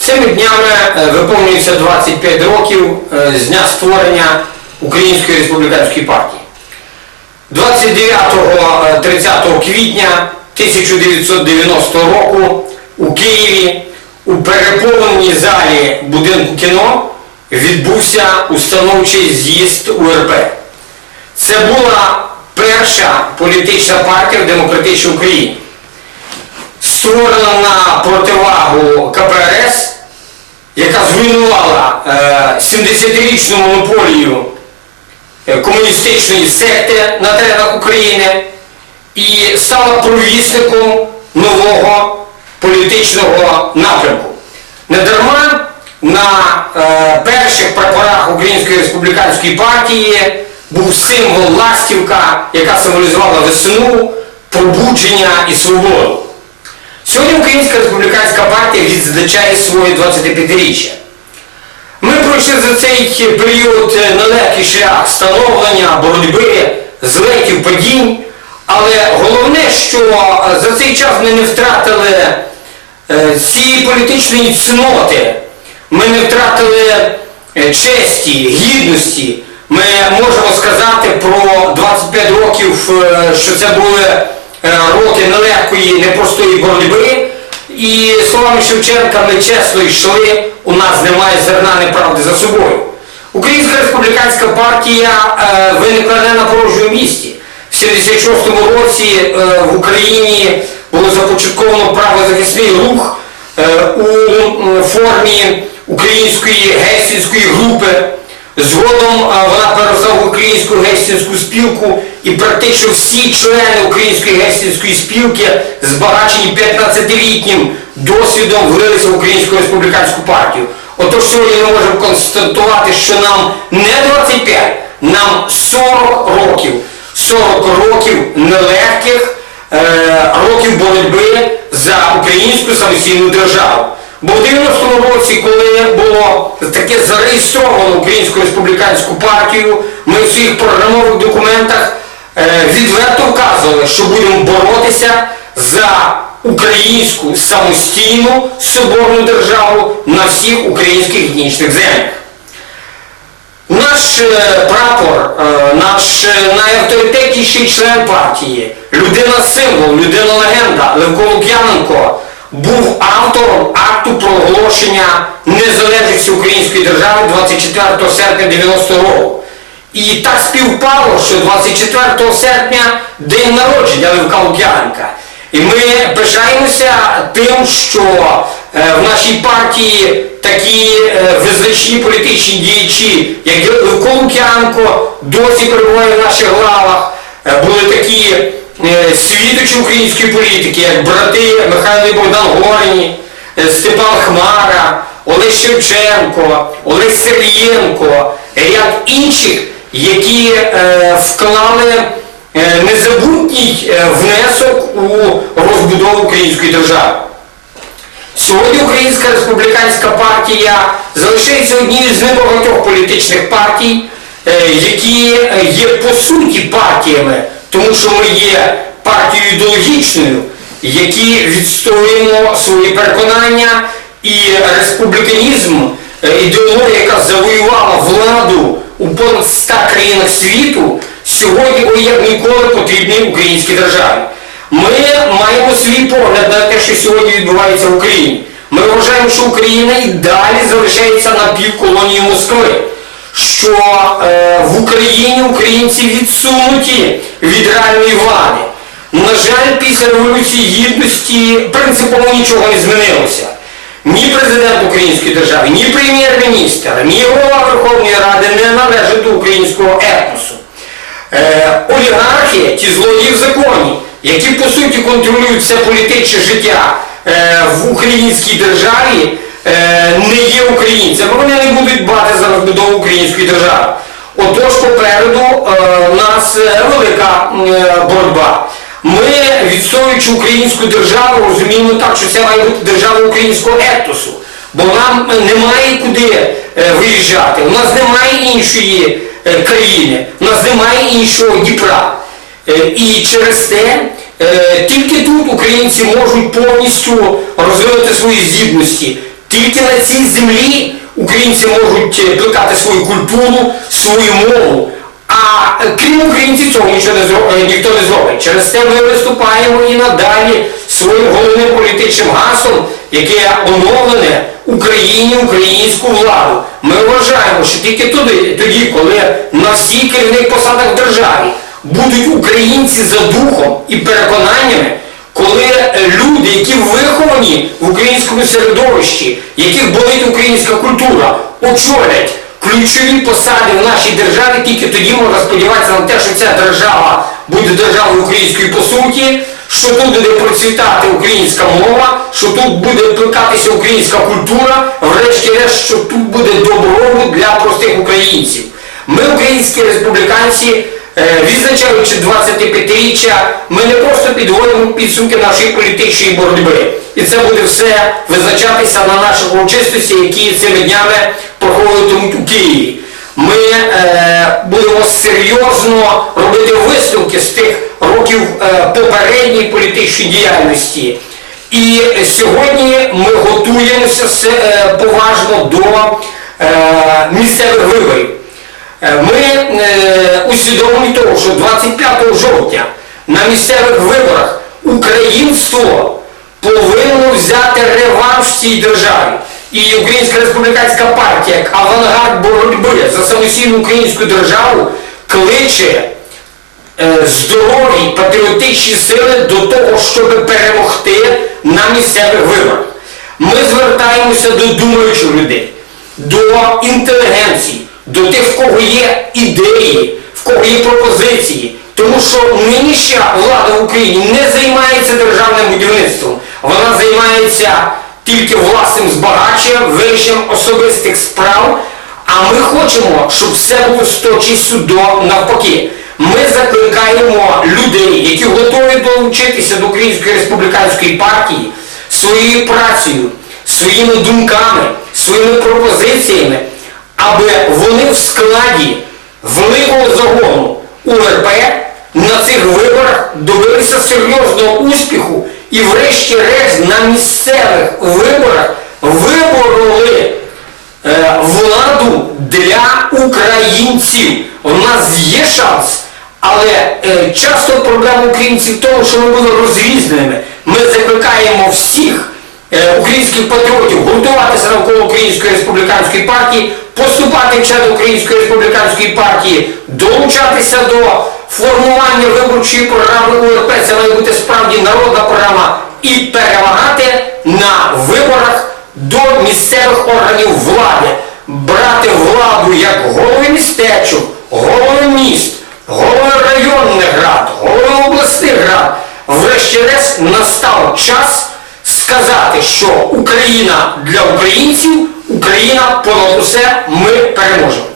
Цими днями е, виповнюється 25 років е, з дня створення Української республіканської партії. 29-30 квітня 1990 року у Києві у переповненій залі будинку кіно відбувся установчий з'їзд УРП. Це була перша політична партія в демократичній Україні створена на противагу КПРС, яка зруйнувала е, 70-річну монополію е, комуністичної секти на теренах України і стала провісником нового політичного напрямку. Недарма на е, перших прапорах Української республіканської партії був символ ластівка, яка символізувала весну, пробудження і свободу. Сьогодні Українська республіканська партія відзначає своє 25-річчя. Ми пройшли за цей період нелегкий шлях становлення, боротьби, злетів, падінь, але головне, що за цей час ми не втратили е, цієї політичної цноти, ми не втратили е, честі, гідності. Ми можемо сказати про 25 років, е, що це були роки нелегкої, непростої боротьби. І словами Шевченка ми чесно йшли, у нас немає зерна неправди за собою. Українська республіканська партія е, виникла не на порожньому місці. В 76-му році е, в Україні було започатковано правозахисний рух е, у формі української гельсінської групи. Згодом вона переросла українську гельсінську спілку і практично всі члени української гельсінської спілки, збагачені 15-літнім досвідом, влилися в Українську республіканську партію. Отож сьогодні ми можемо констатувати, що нам не 25, нам 40 років. 40 років нелегких е, років боротьби за українську самостійну державу. Бо в 90-му році, коли було таке зареєстровано Українську республіканську партію, ми в своїх програмових документах е, відверто вказували, що будемо боротися за українську самостійну соборну державу на всіх українських етнічних землях. Наш е, прапор, е, наш найавторитетніший член партії, людина-символ, людина-легенда Левко Лук'яненко був автором акту проголошення незалежності Української держави 24 серпня 90 року. І так співпало, що 24 серпня день народження Левка Лук'яненка. І ми пишаємося тим, що е, в нашій партії такі е, визначні політичні діячі, як Левко Лук'янко, досі перебувають в наших главах. Е, Були такі е, свідочі української політики, як брати Михайло Богдан Горні, е, Степан Хмара, Олег Шевченко, Олег Сергієнко, ряд інших, які е, вклали е, незабутній е, внесок у розбудову української держави. Сьогодні Українська республіканська партія залишається однією з небагатьох політичних партій, е, які е, є по суті партіями, тому що ми є партією ідеологічною, які відстоюємо свої переконання і республіканізм, е, ідеологія, яка завоювала владу у понад 100 країнах світу, сьогодні ой, як ніколи потрібний українській державі. Ми маємо свій погляд на те, що сьогодні відбувається в Україні. Ми вважаємо, що Україна і далі залишається напівколонією Москви, що е, в Україні українці відсунуті від реальної влади. Після Революції Гідності принципово нічого не змінилося. Ні президент Української держави, ні прем'єр-міністр, ні голова Верховної Ради не належать до українського етносу. Е, олігархи, ті злодії в законі, які по суті контролюють все політичне життя е, в українській державі, е, не є українцями. Вони не будуть дбати за розбудову української держави. Отож, попереду е, нас е, велика е, боротьба. Ми, відстоюючи українську державу, розуміємо так, що це має бути держава українського етносу. Бо нам немає куди е, виїжджати, у нас немає іншої е, країни, у нас немає іншого Дніпра. Е, І через те е, тільки тут українці можуть повністю розвинути свої здібності, Тільки на цій землі українці можуть е, плекати свою культуру, свою мову. А крім українців цього нічого не зро- е, ніхто не зробить. Через це ми виступаємо і надалі своїм головним політичним гаслом, яке оновлене Україні, українську владу. Ми вважаємо, що тільки туди, тоді, коли на всіх керівних посадах в державі будуть українці за духом і переконаннями, коли е, люди, які виховані в українському середовищі, яких болить українська культура, очолять ключові посади в нашій державі, тільки тоді можна сподіватися на те, що ця держава буде державою українською по суті, що тут буде процвітати українська мова, що тут буде плекатися українська культура, врешті-решт, що тут буде добробут для простих українців. Ми, українські республіканці, е, відзначаючи 25-річчя, ми не просто підводимо підсумки нашої політичної боротьби. І це буде все визначатися на наших урочистості, які цими днями проходитимуть у Києві. Ми е, будемо серйозно робити висновки з тих років е, попередньої політичної діяльності. І сьогодні ми готуємося е, поважно до е, місцевих виборів. Е, Ми е, усвідомлені того, що 25 жовтня на місцевих виборах українство повинно взяти реванш в цій державі. І Українська республіканська партія, як авангард боротьби за самостійну українську державу, кличе е, здорові патріотичні сили до того, щоб перемогти на місцевих виборах. Ми звертаємося до думаючих людей, до інтелігенції, до тих, в кого є ідеї, в кого є пропозиції. Тому що нинішня влада в Україні не займається державним будівництвом. Вона займається тільки власним збагаченням, вирішенням особистих справ. А ми хочемо, щоб все було з точістю до навпаки. Ми закликаємо людей, які готові долучитися до Української республіканської партії своєю працею, своїми думками, своїми пропозиціями, аби вони в складі великого загону УРП на цих виборах добилися серйозного успіху і врешті-решт на місцевих виборах вибороли е, владу для українців. У нас є шанс, але е, часто проблема українців в тому, що ми були розрізненими. Ми закликаємо всіх е, українських патріотів гуртуватися навколо Української республіканської партії, поступати в члени Української республіканської партії, долучатися до формування виборчої програми УРП. Це має бути справді народна програма і перемагати на виборах до місцевих органів влади, брати владу як голови містечок, голови міст, голови районних рад, голови обласних рад. Врешті-решт настав час сказати, що Україна для українців, Україна понад усе, ми переможемо.